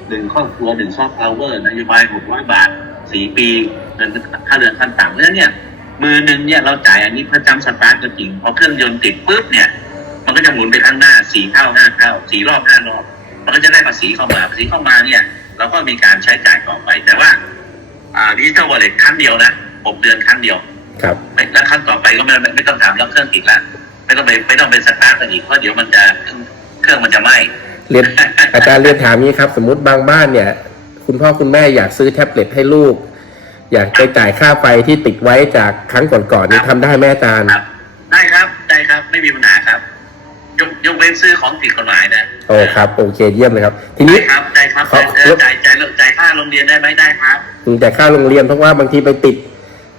[SPEAKER 2] หนึ่งครอบครัวหนึ่งซอฟต์พาวเวอร์นโยบายหกร้อยบาทสี่ปีเงินค่าเรือนขั้นต่ำเพราะฉะนั้นเนี่ยมือหนึ่งเนี่ยเราจ่ายอันนี้เพื่อจำสตาร์ทก็จริงพอเครื่องยนต์ติดปุ๊บเนี่ย มันก็จะหมุนไปข้างหน้าสี่เท่าห้าเท่าสี่รอบห้ารอบ มันก็จะได้ภาษีเข้ามาภาษีเข้ามาเนี่ย เราก็มีการใช้จ่ายต่อไป แต่ว่าอ่าดิจิทัลวอลเล็ตครั้งเดียวนะหกเดือนครั้งเดียว
[SPEAKER 1] ครับ
[SPEAKER 2] ไม่แล้วครั้งต่อไปก็ไม่ไม่ไม่ต้องถามแล้วเครื่องติดละไม่ต้องไปไม่ต้องเป็นสตาร์ทกันอีกเพราะเดี๋ยวมันจะเครื่องเครื่องมันจะไหม้
[SPEAKER 1] เรียนอาจารย์เรียนถามนี้ครับ สมมุติบางบ้านเนี่ย คุณพ่อคุณแม่อยากซื้อแท็บเล็ตให้ลูก อยากไปจ่ายค่าไฟที่ติดไว้จากครั้งก่อนๆนี่ทำได้ไหมอาจารย์
[SPEAKER 2] ครับได้ครับได้ครับไม่มีปัญหาครับ ยกยกเว้นซื้อของผิดกฎหมายนะ
[SPEAKER 1] โอ้ครับโอเคเยี่ยมเลยครับ ที
[SPEAKER 2] ได้
[SPEAKER 1] นี้
[SPEAKER 2] ครับได้ครับ
[SPEAKER 1] ขอ
[SPEAKER 2] เออจ่ายจ่ายจ่ายค่าโรงเรียนได้ไหมได้ครับ
[SPEAKER 1] แต่ค่าโรงเรียนเพราะว่าบางทีไปติด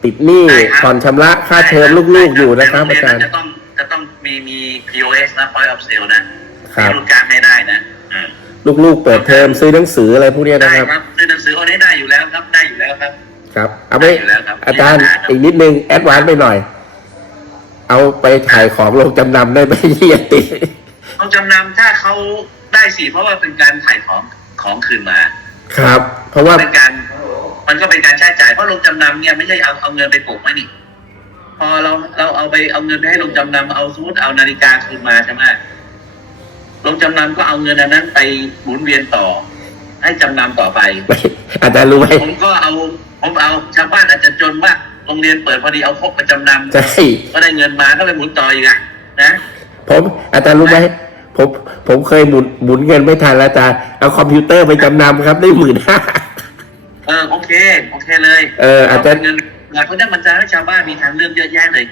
[SPEAKER 1] ติดหนี้
[SPEAKER 2] ได้ครับ
[SPEAKER 1] ผ่อนชำระค่าเทอมลูกๆอยู่นะครับ
[SPEAKER 2] แต่
[SPEAKER 1] อา
[SPEAKER 2] โง
[SPEAKER 1] จารย์
[SPEAKER 2] เนจะต้องจะต้องมีมี POS นะ point of sale นะครับมีลูกการไม่ได้นะอืม
[SPEAKER 1] ลูกๆเปิดเทอมซื้อหนังสืออะไรพวกเนี้ย
[SPEAKER 2] ได้
[SPEAKER 1] นะครับ
[SPEAKER 2] ครับซื้อหนังสือโอนให้ได้อยู่แล้วครับได้อยู่แล้วครับ
[SPEAKER 1] ครับ เอาไป
[SPEAKER 2] ได้อยู่แล้วครับ
[SPEAKER 1] อาจารย์
[SPEAKER 2] ไม่มีปัญหาครับ
[SPEAKER 1] อีกนิดนึงแอดวานซ์ไปหน่อย เอาไปถ่ายของลงจำนำได้ไหมเฮียติ
[SPEAKER 2] เขาจำนำถ้าเขาได้สิเพราะว่าเป็นการถ่ายของของคืนมา
[SPEAKER 1] ครับ เพราะว่า
[SPEAKER 2] เป็นการมันก็เป็นการใช้จ่ายเพราะลงจำนำเนี่ยไม่ใช่เอาเอาเงินไปปลูกไว้นี่ พอเราเราเอาไปเอาเงินไปให้ลงจำนำเอาสมมติเอานาฬิกาคืนมาใช่ไหมลงจำนำก็เอาเงินอันนั้นไปหมุนเวียนต่อ ให้จำนำต่อไป
[SPEAKER 1] อาจารย์รู้ไหม
[SPEAKER 2] ผมก็เอาผมเอาชาวบ้านอาจจะจนมากโรงเรียนเปิดพอดีเอาครกมาจำน
[SPEAKER 1] ใช่ำ
[SPEAKER 2] ก็ได้เงินมาก็ไปหมุนต่ออีกอะนะ
[SPEAKER 1] ผมอาจารย์รู้ไหม ผมผมเคยหมุนหมุนเงินไม่ทันแล้วอาจารย์เอาคอมพิวเตอร์ไปจำนำครับได้หมื่นห้า
[SPEAKER 2] เออโอเค โอเคเลย
[SPEAKER 1] เอออาจารย์
[SPEAKER 2] เงินหลักเพราะนั้นมันจะให้ชาวบ้านมีทางเลือกเยอะแยะเลย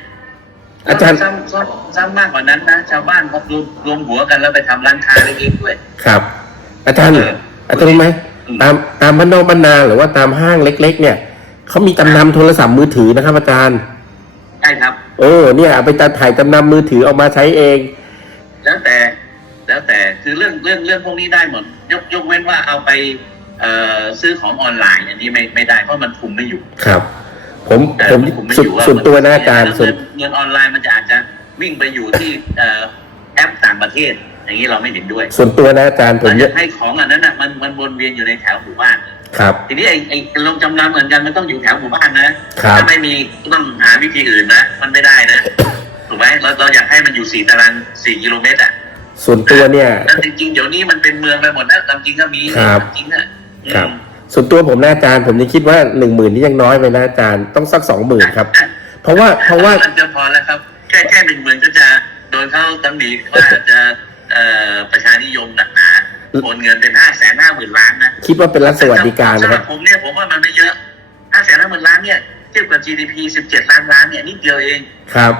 [SPEAKER 1] อาจารย์
[SPEAKER 2] ซ้ำซ้ำซ้ำมากกว่านั้นนะชาวบ้านเขารวมรวมหัวกันแล้วไปทำร้านค้าเล็กๆด้วย
[SPEAKER 1] ครับ อาจารย์
[SPEAKER 2] เออ
[SPEAKER 1] อาจารย์รู้ไหม
[SPEAKER 2] อืม
[SPEAKER 1] ตามตามบ้านนอกบ้านนาหรือว่าตามห้างเล็ก ๆ เนี่ยเขามีจำนำโทรศัพท์มือถือนะครับ อาจารย์
[SPEAKER 2] ใช่ครับ
[SPEAKER 1] โอ้เนี่ยเอาไปจัดถ่ายจำนำมือถือออกมาใช้เอง
[SPEAKER 2] แล้วแต่แล้วแต่ คือเรื่องเรื่องเรื่องพวกนี้ได้หมด ยกยกเว้นว่าเอาไปเอ่อซื้อของออนไลน์อันนี้ไม่ไม่ได้เพราะมันคุมไม่อยู่
[SPEAKER 1] ครับ ผม
[SPEAKER 2] แต่
[SPEAKER 1] ผม
[SPEAKER 2] คุมไม่
[SPEAKER 1] ส่วน
[SPEAKER 2] อยู่า
[SPEAKER 1] ส่วนตัวนะอาจารย์ส่วน
[SPEAKER 2] เงินเงินออนไลน์มันจะอาจจะวิ่งไปอยู่ที่เอ่อแอปต่างประเทศ อย่างนี้เราไม่เห็นด้วย
[SPEAKER 1] ส่วนตัวนะอาจารย์ผม
[SPEAKER 2] เรา
[SPEAKER 1] เนี่
[SPEAKER 2] จะ
[SPEAKER 1] ย
[SPEAKER 2] ให้ของอันนั้นน่ะมันมันวนเวียนอยู่ในแถวหมู่บ้าน
[SPEAKER 1] ครับ
[SPEAKER 2] ทีนี้ไอ้ไอ้ลงจำนำเหมือนกันมันต้องอยู่แถวหมู่บ้านนะครับถ้าไม่มีก็ต้องหาวิธีอื่นนะมันไม่ได้นะถูกไหมเราเราอยากให้มันอยู่สี่ตารางสี่กิโลเมตรอะ
[SPEAKER 1] ส่วนตัวเนี่ย
[SPEAKER 2] แล้วจริงๆ เดี๋ยวนี้มันเป็นเมืองไปหมดนะตามจริงก็มี
[SPEAKER 1] ครับ
[SPEAKER 2] จริงอะอืม
[SPEAKER 1] ครับ ส่วนตัวผมนะอาจารย์ผมยังคิดว่าหนึ่งหมื่นนี่ยังน้อยไปนะอาจารย์ต้องสักสองหมื่นครับ เพราะว่าเพราะว่า
[SPEAKER 2] มันจะพอแล้วครับ แค่แค่หนึ่งหมื่นก็จะโดนเขาตำหนิว่าจะเอ่อประชานิยมหนักหนาโอนเงินเป็นห้าแสนห้าหมื่นล้านนะ
[SPEAKER 1] คิดว่าเป็นรัฐสวัสดิการนะครับ
[SPEAKER 2] สำหผมเนี่ยผมว่ามันไม่เยอะห้าแสนห้าหมื่นล้านเนี่ยเทียบกับ GDP สิบเจ็ดล้านล้านเนี่ยนิดเดียวเอง
[SPEAKER 1] ครับ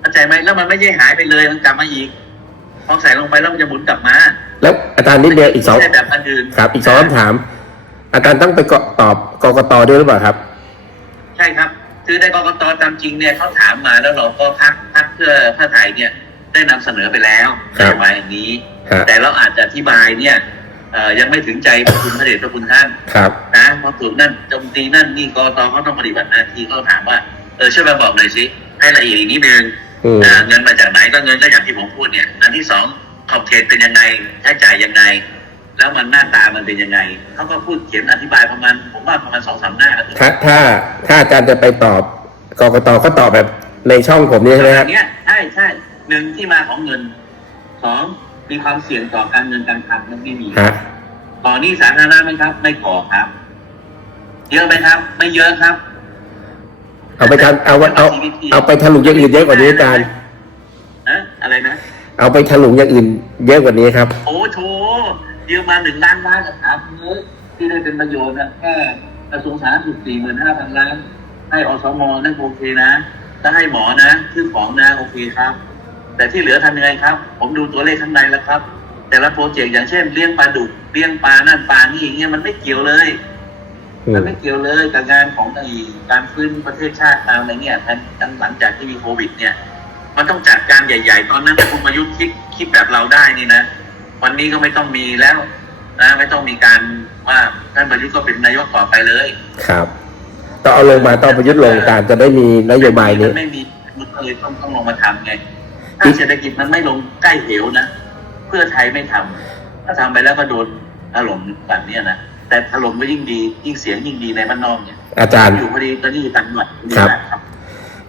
[SPEAKER 2] เข้าใจไหมแล้วมันไม่ใช่หายไปเลยมันกลับมาอีก พอใส่ลงไปแล้วมันจะหมุนกลับมา
[SPEAKER 1] แล้วอาจารย์นิดเดียวอีกสอง
[SPEAKER 2] ไม่ใช่แบบอันอื่น
[SPEAKER 1] ครับ อีกสองคำถาม อาจารย์ต้องไปเกาะตอบกกตด้วยหรือเปล่าครับ
[SPEAKER 2] ใช่ครับ คือในกรกตตามจริงเนี่ยเขาถามมาแล้วเราก็พักพักเพื่อเพื่อไทยเนี่ย ได้นำเสนอไปแล้ว
[SPEAKER 1] ครับ
[SPEAKER 2] นโยบายอย่างนี้
[SPEAKER 1] ฮะ
[SPEAKER 2] แต่เราอาจจะอธิบายเนี่ยเอ่อยังไม่ถึงใจพระคุณพระเดชพระคุณท่าน
[SPEAKER 1] ครับ
[SPEAKER 2] นะเพราะถูกนั่นโจมตีนั่นนี่กรกตเขาต้องปฏิบัติหน้าที่เขาถามว่าเออช่วยมาบอกหน่อยสิให้ละเอียดอีกนิดนึง
[SPEAKER 1] ออืม
[SPEAKER 2] อ่า เงินมาจากไหนก็เงินก็อย่างที่ผมพูดเนี่ย อันที่สองขอบเขตเป็นยังไงใช้จ่ายยังไง แล้วมันหน้าตามันเป็นยังไงเขาก็พูดเขียนอธิบายประมาณผมว่าประมาณสองสามหน้าแล้ว
[SPEAKER 1] ถ้าถ้าถ้าอาจารย์จะไปตอบกกตก็ตอบแบบในช่องผมนี่ใช่ไหมครับ
[SPEAKER 2] อย่างเงี้ยใช่ใช่หนึ่งที่มาของเงินสองมีความเสี่ยงต่อการเงินการคลังมันไม่มี
[SPEAKER 1] ฮะ
[SPEAKER 2] ก่อหนี้สาธารณะไหมครับ ไม่ก่อครับ เยอะไหมครับ ไม่เยอะครับ
[SPEAKER 1] เอาไปทำเอาเอาเอาไปถลุงอย่างอื่นเยอะกว่านี้อาจารย์
[SPEAKER 2] นะอะไรนะ
[SPEAKER 1] เอาไปถลุงอย่างอื่น เยอะกว่านี้ครับ
[SPEAKER 2] โอ้โถยืมมาหนึ่งล้านล้านกับถามเยอะที่ได้เป็นประโยชน์นะแค่กระทรวงสาธารณสุขสี่หมื่นห้าพันล้าน ให้อสมนั่นโอเคนะ ถ้าให้หมอนะซื้อของนะโอเคครับ แต่ที่เหลือทำยังไงครับ ผมดูตัวเลขข้างในแล้วครับ แต่ละโปรเจกต์อย่างเช่นเลี้ยงปลาดุกเลี้ยงปลานั่นปลานี่อย่างเงี้ยมันไม่เกี่ยวเลย
[SPEAKER 1] อื
[SPEAKER 2] มัน
[SPEAKER 1] ม
[SPEAKER 2] ไม่เกี่ยวเลยกับงานของไอ้การฟื้นประเทศชาติตามอะไรเนี่ยทันหลังจากที่มีโควิด เนี่ย มันต้องจัดการใหญ่ ๆ ตอนนั้นถ้าคุณประยุทธ์คิดคิดแบบเราได้นี่นะวันนี้ก็ไม่ต้องมีแล้วนะไม่ต้องมีการว่าท่านประยุทธ์ก็เป็นนายกต่อไปเลย
[SPEAKER 1] ครับต้องเอาลงมาต้องประยุทธ์ลงอาจารย์จะได้มีนโยบายนี้
[SPEAKER 2] มันไม่มีมันก็เลยต้องต้องลงมาทำไงถ้าเศรษฐกิจมันไม่ลงใกล้เหวนะเพื่อไทยไม่ทำถ้าทำไปแล้วก็โดนถล่มแบบเนี้ยนะ แต่ถล่มก็ยิ่งดียิ่งเสียงยิ่งดีในบ้านนอกเนี่ย
[SPEAKER 1] อาจารย์
[SPEAKER 2] อยู่พอดีตอนนี้ต่างจังหวัด
[SPEAKER 1] ครับ
[SPEAKER 2] ครับ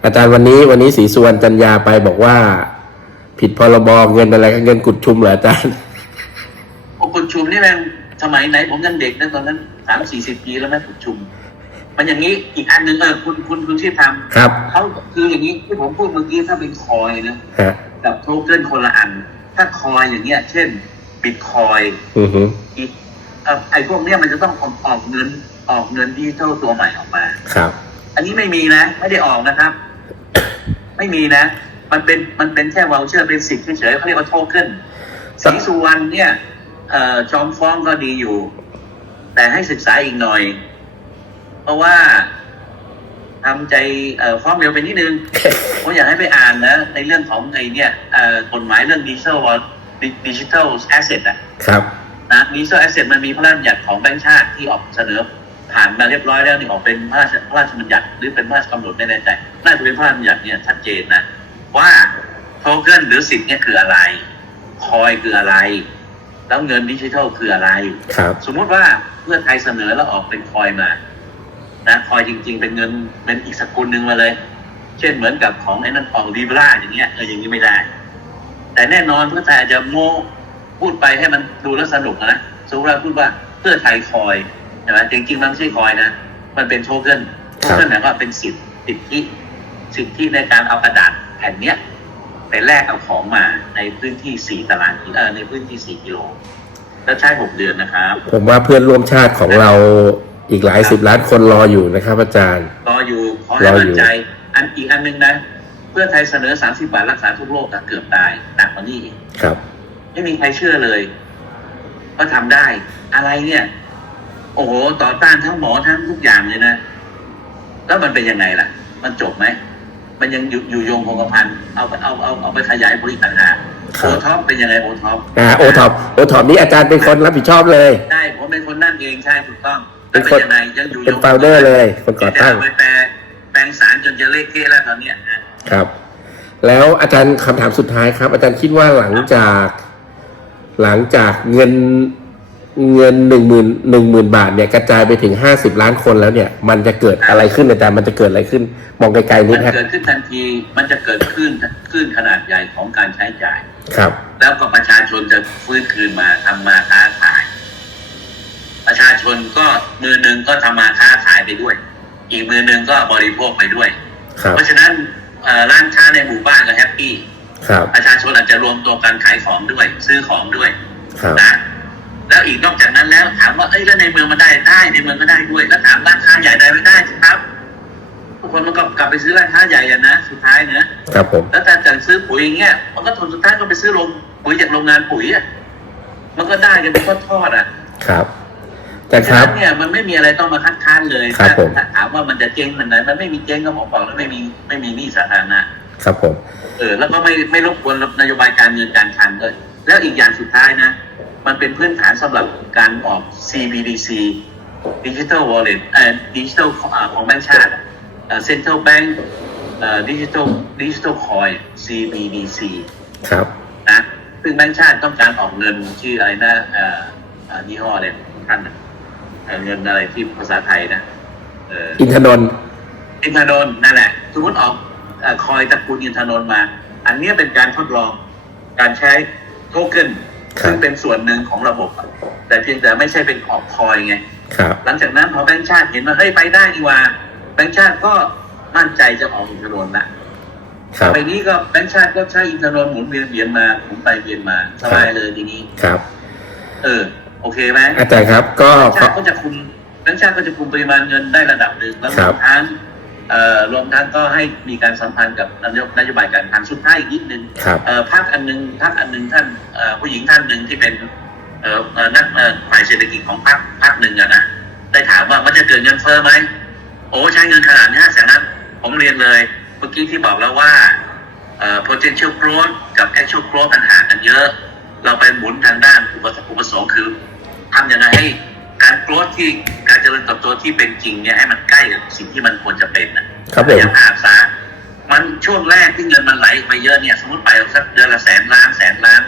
[SPEAKER 1] อาจารย์วันนี้วันนี้ศรีสุวรรณจันยาไปบอกว่า ผิดพรบเงินอะไรเงินกุดชุมเหรออาจารย์
[SPEAKER 2] โอ้กุดชุมนี่แม่งสมัยไหน ผมยังเด็กนะตอนนั้นสามสี่สิบปีแล้วแม่กุดชุม มันอย่างนี้อีกอันหนึ่งเออคุณคุณคุณที่ท
[SPEAKER 1] ครับำ
[SPEAKER 2] เขาคืออย่างนี้ที่ผมพูดเมื่อกี้ถ้าเป็นคอยนะ
[SPEAKER 1] ฮะ
[SPEAKER 2] กับโทเค็นคนละอัน ถ้าคอยอย่างเงี้ย เช่นบิตคอย
[SPEAKER 1] อือฮึ
[SPEAKER 2] อีกเอ่อ ไอ้พวกเนี้ยมันจะต้องออกออกเงินออกเงินดิจิทัลตัวใหม่ออกมา
[SPEAKER 1] ครับ
[SPEAKER 2] อันนี้ไม่มีนะ ไม่ได้ออกนะครับ ไม่มีนะ มันเป็นมันเป็นแค่วอลเชอร์เป็นสิทธิ์เฉยๆเขาเรียกว่าโทเค็นสีสุวรรณเนี่ยเอ่อจอมฟ้องก็ดีอยู่ แต่ให้ศึกษาอีกหน่อย เพราะว่าทำใจเอ่อฟ้องเร็วไปนิดนึงผมอยากให้ไปอ่านนะ ในเรื่องของไอ้เนี่ยเอ่อกฎหมายเรื่องดิจิทัลดิจิทัลแอสเซทอะ
[SPEAKER 1] ครับ
[SPEAKER 2] นะดิจิทัลแอสเซทมันมีพระราชบัญญัติของแบงก์ชาติที่ออกเสนอผ่านมาเรียบร้อยแล้วนี่ออกเป็นพระราชพระราชบัญญัติหรือเป็นพระราชกำหนดไม่แน่ใจน่าจะเป็นพระราชบัญญัติเนี่ยชัดเจนนะว่าโทเค็นหรือสิทธิ์เนี่ยคืออะไร คอยคืออะไร แล้วเงินดิจิทัลคืออะไร
[SPEAKER 1] ครับ
[SPEAKER 2] สมมุติว่าเพื่อไทยเสนอแล้วออกเป็นคอยมานะคอยจริง ๆ เป็นเงินเป็นอีกสกุลหนึ่งมาเลย เช่นเหมือนกับของไอ้นั่นของรีบราอย่างเงี้ยเอออย่างนี้ไม่ได้ แต่แน่นอนเพื่อไทยอาจจะโม้ พูดไปให้มันดูแล้วสนุกนะสมมติว่าพูดว่าเพื่อไทยคอยใช่ไหมจริงๆมันไม่ใช่คอยนะ มันเป็นโทเค็นโทเค็นหมายความว่าเป็นสิทธิสิทธิสิทธิในการเอากระดาษแผ่นเนี้ยไปแลกเอาของมาในพื้นที่สี่ตารางกิโลเออในพื้นที่สี่กิโลแล้วใช้หกเดือนนะครับ
[SPEAKER 1] ผมว่าเพื่อนร่วมชาติของเราอีกหลายสิบล้านคนรออยู่นะครับ อาจารย์
[SPEAKER 2] รออยู่ขอ
[SPEAKER 1] ร
[SPEAKER 2] ให้
[SPEAKER 1] ออยู่
[SPEAKER 2] มั่นใจ อันอีกอันหนึ่งนะ เพื่อไทยเสนอ30บาทรักษาทุกโรคแต่เกือบตายหนักกว่านี้อีก
[SPEAKER 1] ครับ
[SPEAKER 2] ไม่มีใครเชื่อเลยว่าทำได้ อะไรเนี่ย โอ้โหต่อต้านทั้งหมอทั้งทุกอย่างเลยนะ แล้วมันเป็นยังไงล่ะ มันจบไหมมันยังอยู่อยู่โยงคงกระพันเอาไปเอาเอาเอาไปขยายบริษัทหา
[SPEAKER 1] ครั
[SPEAKER 2] โอบท็อปเป็นยังไงโอท็อป
[SPEAKER 1] อ่าโอท็อปโอท็อปนี้อาจารย์เป็นคนรับผิดชอบเลย
[SPEAKER 2] ใช่ผมเป็นคนนั่นเองใช่ถูกต้อง
[SPEAKER 1] เป็นคน
[SPEAKER 2] แล้วยังไงยังอยู่
[SPEAKER 1] เป็น
[SPEAKER 2] โยง
[SPEAKER 1] โฟลเดอร์เลยคนก่อตั้ง
[SPEAKER 2] เดี๋ยวจะเอาไปแปลแปลงสารจนจะเละเทะแล้วตอนเนี้ยนะ
[SPEAKER 1] ครับ แล้วอาจารย์คำถามสุดท้ายครับ อาจารย์คิดว่าหลังจาก หลังจากเงินเงินหนึ่งหมื่นหนึ่งหมื่นบาทเนี่ยกระจายไปถึงห้าสิบล้านคนแล้วเนี่ย มันจะเกิดอะไรขึ้นอาจารย์มันจะเกิดอะไรขึ้น มองไกลๆนิ
[SPEAKER 2] มั
[SPEAKER 1] ด
[SPEAKER 2] น
[SPEAKER 1] ฮะ
[SPEAKER 2] เกิดขึ้นทันที มันจะเกิดขึ้นขึ้นขนาดใหญ่ของการใช้จ่าย
[SPEAKER 1] ครับ
[SPEAKER 2] แล้วก็ประชาชนจะฟื้นคืนมาทำมาค้าขาย ประชาชนก็มือหนึ่งก็ทำมาค้าขายไปด้วย อีกมือหนึ่งก็บริโภคไปด้วย
[SPEAKER 1] ครับ
[SPEAKER 2] เพราะฉะนั้นเอ่อร้านค้าในหมู่บ้านก็แฮปปี้
[SPEAKER 1] ครับ
[SPEAKER 2] ประชาชนอาจจะรวมตัวกันขายของด้วย ซื้อของด้วย
[SPEAKER 1] ครับ
[SPEAKER 2] นะแล้วอีกนอกจากนั้นแล้วถามว่าเอ้ยแล้วในเมืองมันได้ได้ในเมืองก็ได้ด้วย แล้วถามร้านค้าใหญ่ได้ไม่ได้สิครับทุกคนมันก็กลับไปซื้อร้านค้าใหญ่อะนะสุดท้ายเนอะ
[SPEAKER 1] ครับผม
[SPEAKER 2] แล้วแต่จะซื้อปุ๋ยอย่างเงี้ยมันก็ผลสุดท้ายก็ไปซื้อโรงปุ๋ยจากโรงงานปุ๋ยอะมันก็ได้กันเป็นทอดๆอะ
[SPEAKER 1] ครับ แต่ค
[SPEAKER 2] ฉะ
[SPEAKER 1] รับ
[SPEAKER 2] นั้นเนี่ยมันไม่มีอะไรต้องมาคัดค้านเลย
[SPEAKER 1] ครับผม
[SPEAKER 2] ถ้าถามว่ามันจะเจ๊งมันไหนมันไม่มีเจ๊งก็ผมบอกแล้วไม่มีไม่มีหนี้สาธารณะ
[SPEAKER 1] ครับผม
[SPEAKER 2] เออแล้วก็ไม่ไม่รบกวนนโยบายการเงินการคลังด้วยแล้วอีกอย่างสุดท้ายนะ มันเป็นพื้นฐานสำหรับการออก CBDC Digital Wallet เอ่อ Digital ของอ่าของแบงก์ชาติเอ่อ Central Bank ดิจิทัลดิจิทัลคอย CBDC
[SPEAKER 1] ครับ
[SPEAKER 2] นะซึ่งแบงก์ชาติต้องการออกเงินชื่ออะไรนะเอ่อเอ่อยี่ห้ออะไรของท่านน่ะเอ่อเงินอะไรที่ภาษาไทยนะเอ่อ
[SPEAKER 1] อินทนนท์
[SPEAKER 2] อินทนนท์นั่นแหละสมมติออกเอ่อ คอยตระกูลอินทนนท์มา อันเนี้ยเป็นการทดลองการใช้โทเค็น
[SPEAKER 1] ครับ
[SPEAKER 2] ซึ่งเป็นส่วนหนึ่งของระบบอะแต่เพียงแต่ไม่ใช่เป็นออกคอยไง
[SPEAKER 1] ครับ
[SPEAKER 2] หลังจากนั้นพอแบงก์ชาติเห็นว่าเฮ้ยไปได้นี่หว่าแบงก์ชาติก็มั่นใจจะออกอินทนนท์ละ
[SPEAKER 1] ครับ
[SPEAKER 2] ไปนี้ก็แบงก์ชาติก็ใช้อินทนนท์หมุนเวียนเวียนมาหมุนไปเวียนมาสบายเลยทีนี้
[SPEAKER 1] ครับ
[SPEAKER 2] เออ โอเคไหม
[SPEAKER 1] อาจารย์ครับ ก็
[SPEAKER 2] แบงก์
[SPEAKER 1] ขอ
[SPEAKER 2] ชาติก็จะคุมแบงก์ชาติก็จะคุมปริมาณเงินได้ระดับหนึ่งแล้ว
[SPEAKER 1] ค
[SPEAKER 2] ร
[SPEAKER 1] รั
[SPEAKER 2] ว
[SPEAKER 1] บ
[SPEAKER 2] มทั้งเอ่อ รวมทั้งก็ให้มีการสัมพันธ์กับนโยนโยบายการคลังสุดท้ายอีกนิดนึง
[SPEAKER 1] ครับ
[SPEAKER 2] เอ่อภาคอันหนึงภาคอันหนึงท่านเอ่อผู้หญิงท่านหนึ่งที่เป็นเอ่อเอ่อนักเอ่อฝ่ายเศรษฐกิจของภาคภาคหนึ่งอะนะได้ถามว่ามันจะเกิดเงินเฟ้อไหมโอ้ใช้เงินขนาดนี้แสนนั้นผมเรียนเลยเมื่อกี้ที่บอกแล้วว่าเอ่อ potential growth กับ actual growth มันห่างกันเยอะ เราไปหมุนทางด้านอุปสงค์อุปสงค์คือทำยังไงให้การ growth ที่ การเจริญเติบโตที่เป็นจริงเนี่ยให้มันใกล้กับสิ่งที่มันควรจะเป็นนะ
[SPEAKER 1] ครับผม
[SPEAKER 2] อย่างอาบสามันช่วงแรกที่เงินมันไหลไปเยอะเนี่ย สมมติไปสักเดือนละแสนล้านแสนล้าน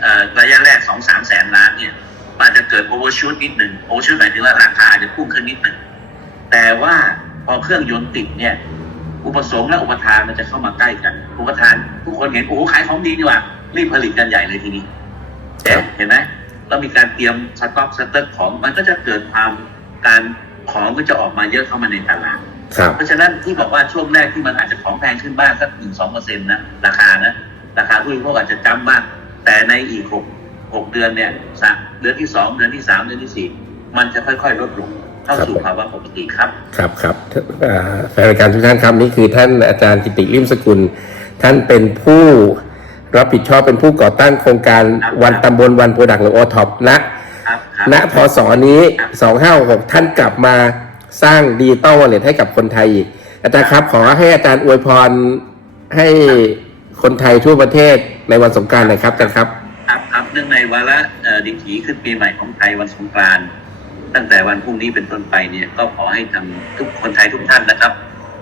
[SPEAKER 2] เอ่อระยะแรกสองสามแสนล้านเนี่ยมันอาจจะเกิด overshoot นิดหนึ่ง overshoot หมายถึงว่าราคาอาจจะพุ่งขึ้นนิดหนึ่งแต่ว่าพอเครื่องยนต์ติดเนี่ย อุปสงค์และอุปทานมันจะเข้ามาใกล้กัน อุปทานทุกคนเห็นโอ้โหขายของดีดีว่ารีบผลิตกันใหญ่เลยทีนี้
[SPEAKER 1] ครั
[SPEAKER 2] เอ๊ะ
[SPEAKER 1] บ
[SPEAKER 2] เห็นไหมเรามีการเตรียมสต็อกสเต็กของมันก็จะเกิดความ การของก็จะออกมาเยอะเข้ามาในตลาด
[SPEAKER 1] ครับ
[SPEAKER 2] เพราะฉะนั้นที่บอกว่าช่วงแรกที่มันอาจจะของแพงขึ้นบ้างสักหนึ่งสองเปอร์เซ็นต์นะราคานะราคาผู้บริโภคอาจจะจำบ้างแต่ในอีกหกหกเดือนเนี่ยสามเดือนที่สองเดือนที่สามเดือนที่สี่มันจะค่อยๆลดลงเข้าสู่ภาวะปกติครับ
[SPEAKER 1] ครับครับเอ่อแฟนรายการทุกท่านครับนี่คือท่านอาจารย์กิติริมสกุล ท่านเป็นผู้รับผิดชอบเป็นผู้ก่อตั้งโครงการ
[SPEAKER 2] ครับ
[SPEAKER 1] วันตำบลวันโปรดักต์หรือโอท็อปณ
[SPEAKER 2] ครับครับ
[SPEAKER 1] ณพศนี้
[SPEAKER 2] ครับ
[SPEAKER 1] สองห้าหกท่านกลับมาสร้างดิจิตอลวอลเล็ตให้กับคนไทยอีกอาจารย์ครับ ขอให้อาจารย์อวยพรให้คนไทยทั่วประเทศในวันสงกรารหน่อยครับอาจารย์ครับ
[SPEAKER 2] ครับครับเนื่องในวาระเอ่อดิถีขึ้นปีใหม่ของไทยวันสงกรานต์ตั้งแต่วันพรุ่งนี้เป็นต้นไปเนี่ยก็ขอให้ทำทุกคนไทยทุกท่านนะครับ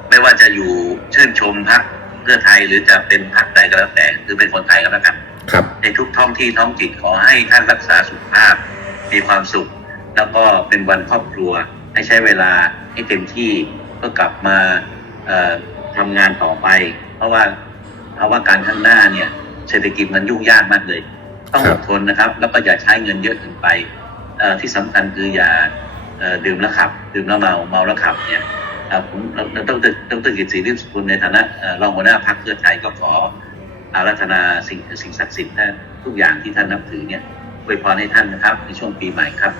[SPEAKER 2] ไม่ว่าจะอยู่ชื่นชมพรรคเพื่อไทยหรือจะเป็นพรรคใดก็แล้วแต่ หรือเป็นคนไทยก็แล้วกัน
[SPEAKER 1] ครับ
[SPEAKER 2] ในทุกท้องที่ท้องถิ่นขอให้ท่านรักษาสุขภาพ มีความสุข แล้วก็เป็นวันครอบครัว ให้ใช้เวลาให้เต็มที่เพื่อกลับมาเอ่อทำงานต่อไป เพราะว่าเพราะว่าการข้างหน้าเนี่ย เศรษฐกิจมันยุ่งยากมากเลย ต้องอดทนนะครับ แล้วก็อย่าใช้เงินเยอะเกินไปที่สำคัญคืออย่าดื่มแล้วขับ ดื่มแล้วเมาเมาแล้วขับเนี่ยเอ่อผมเราต้องต้องตึกกิจศรีริมสกุลในฐานะรองหัวหน้าพรรคเพื่อไทยก็ขออารัธนาสิ่งสิ่งศักดิ์สิทธิ์ทุกอย่างที่ท่านนับถือเนี่ย วยพรให้ท่านนะครับ ในช่วงปีใหม่ครับ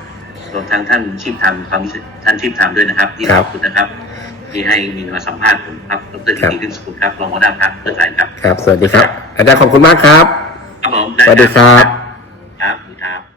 [SPEAKER 2] รวมทั้งท่านชีพธรรมความท่านชีพธรรมด้วยนะครับ ที่
[SPEAKER 1] ครั
[SPEAKER 2] ข
[SPEAKER 1] บ
[SPEAKER 2] อบคุณนะครับ ที่ให้มีมาสัมภาษณ์ผมครับดรกิติริมสกุลครับรองหัวหน้าพรรคเพื่อไทยครับ
[SPEAKER 1] ครับ สวัสดีครับ อาจารย์ขอบคุณมากครับ
[SPEAKER 2] ครับผม
[SPEAKER 1] สวัสดีครับ
[SPEAKER 2] ครับสวัสดีครับ